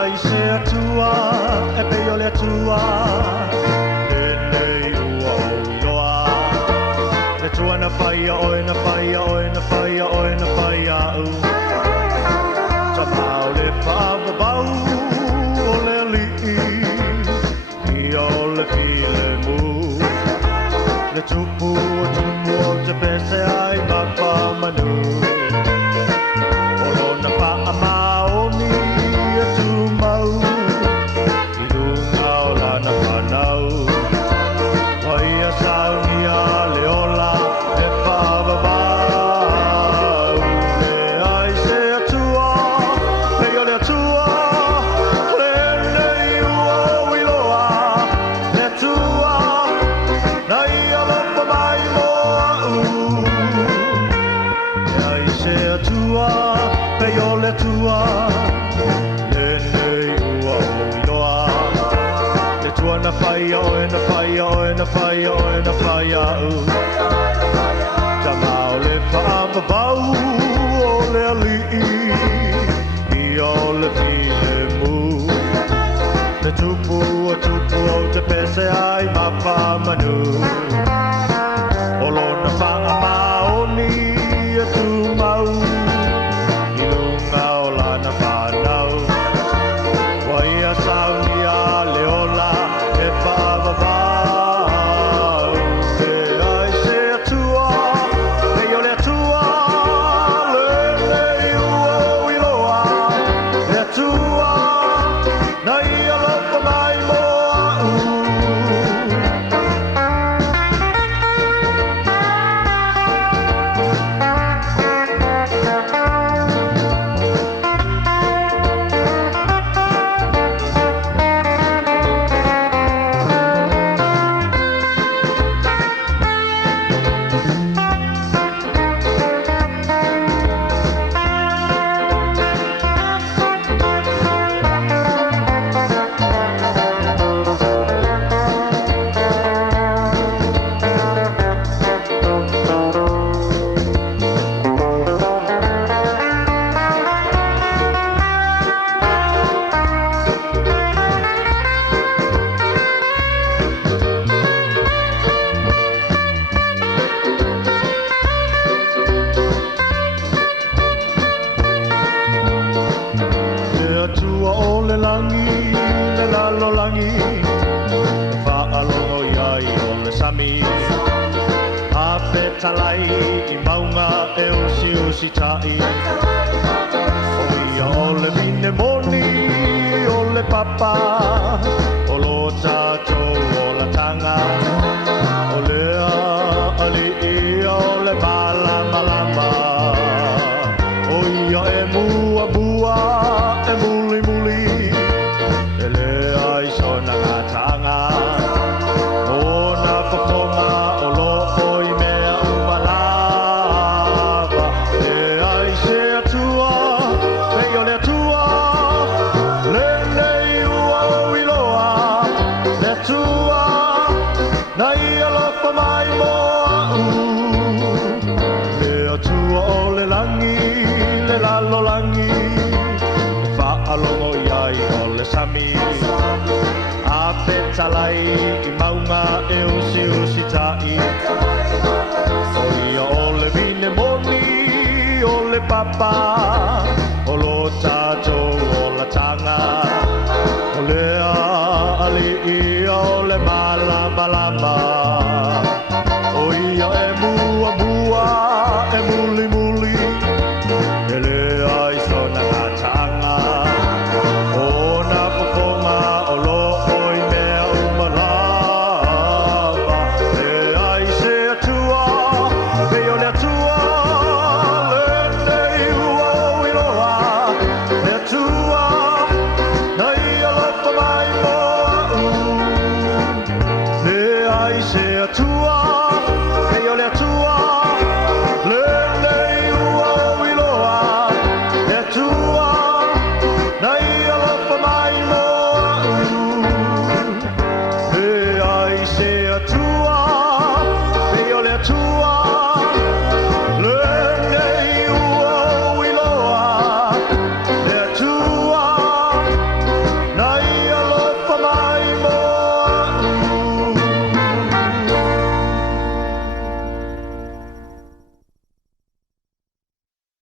ai se atua, e peo le atua, e nei ua o iloa. Le tua na whaia, oi na whaia, oi na whaia, oi na whaia au. Ta mau le whaababau o le ali'i, I o le pile mu. Le tupu o te pese ai mapa manu. O lona wha maoni e tu mau, I runga o lana whanau. Wai a sauni a le ola e whaababau. Le ai se atua, pei o le atua, le nei ua o iloa. Le atua, na ia lopa mai moa u. Le ai se atua, pei o le atua, le nei ua o iloa. Le tua na whaia, oe na whaia, oe na whaia, oe na whaia u. Ta mau le whaababau o le ali'i, I o le pile mu. Le tupu o te pese ai mapa manu. O lona wha maoni e tu mau, I lunga o lana whanau. Wai a sauni a le ola e whaababau. Te ai se atua, pei o le atua, le nei ua o iloa. Le atua, na ia lopa mai moa u. Le atua o le langi, le lalo langi, e whaalongo iai o le sami. A petalai I maunga e usi tai. O ia o le mine moni, o le papa, o lo tātou o la tanga. O lea ali'i o le malama. O ia e mua, e muli, e lea I sona ngā tanga. O na whakonga o loko I mea umalava. Le ai se atua, pei o le atua, le nei ua o iloa. Le atua, na ia lopa mai moa u. Le atua o le langi, le lalo langi, whaalongo iai o le sami. A petalai I maunga e usi tai. O ia o le mine moni, o le papa, o lo tātou o la tanga. O lea ali'i o le malama.